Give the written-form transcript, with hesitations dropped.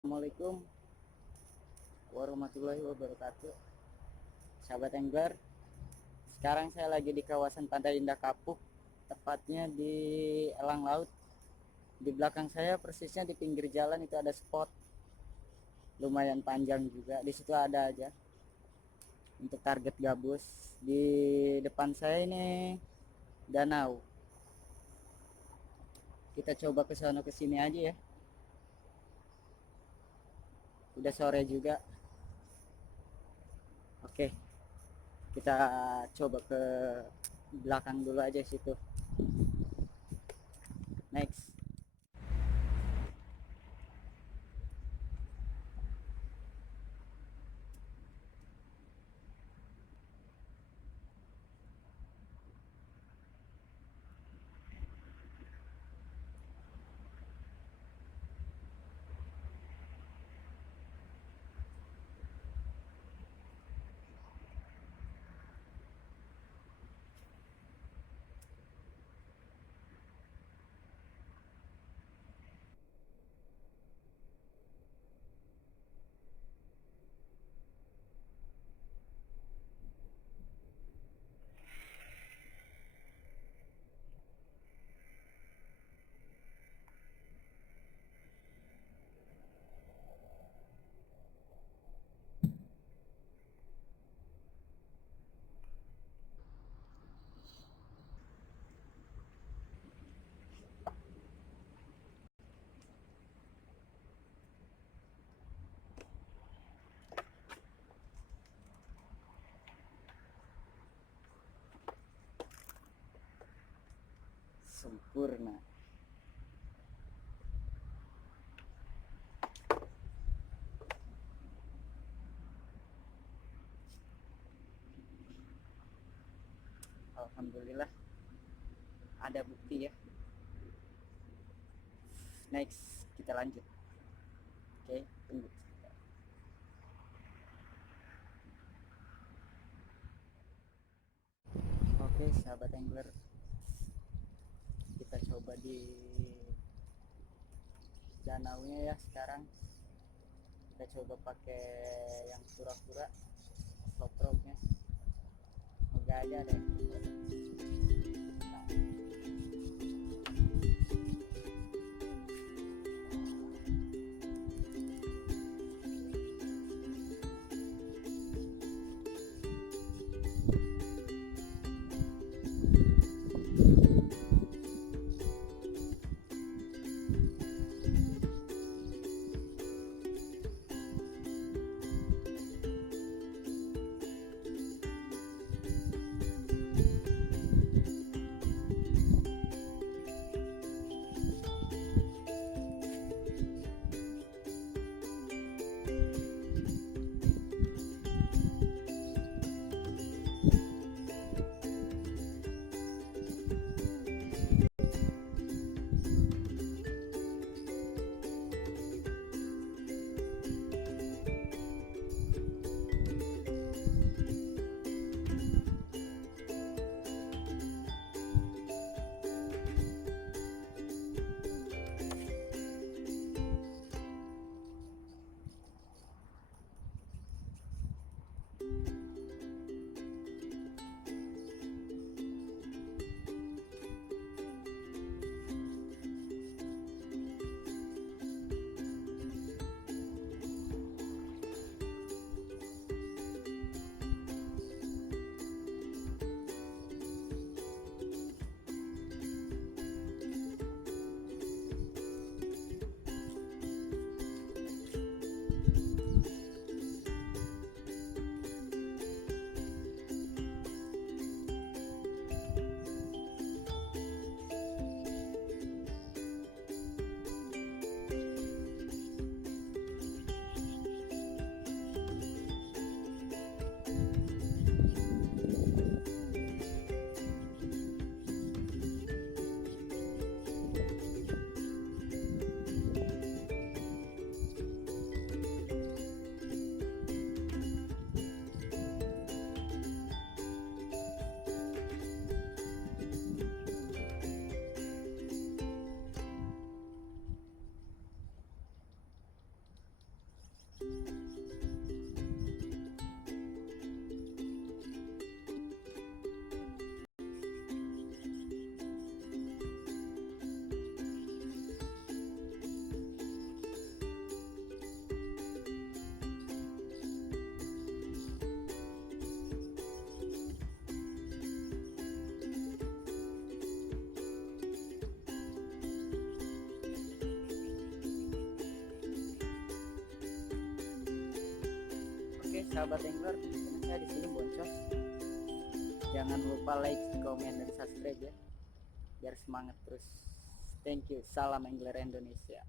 Assalamualaikum warahmatullahi wabarakatuh. Sahabat Angler, sekarang saya lagi di kawasan Pantai Indah Kapuk, tepatnya di Elang Laut. Di belakang saya persisnya di pinggir jalan itu ada spot lumayan panjang juga. Di situ ada aja untuk target gabus. Di depan saya ini danau. Kita coba ke sana ke sini aja ya. Udah sore juga. Oke, kita coba ke belakang dulu aja situ. Next. Sempurna. Alhamdulillah ada bukti ya. Next, kita lanjut. Oke, tunggu. Oke, sahabat angler, kita coba di danaunya ya sekarang. Kita coba pakai yang pura-pura sotroknya. Semoga aja deh. sahabat angler, karena saya di sini boncos. Jangan lupa like, komen, dan subscribe ya, biar semangat terus. Thank you. Salam Angler Indonesia.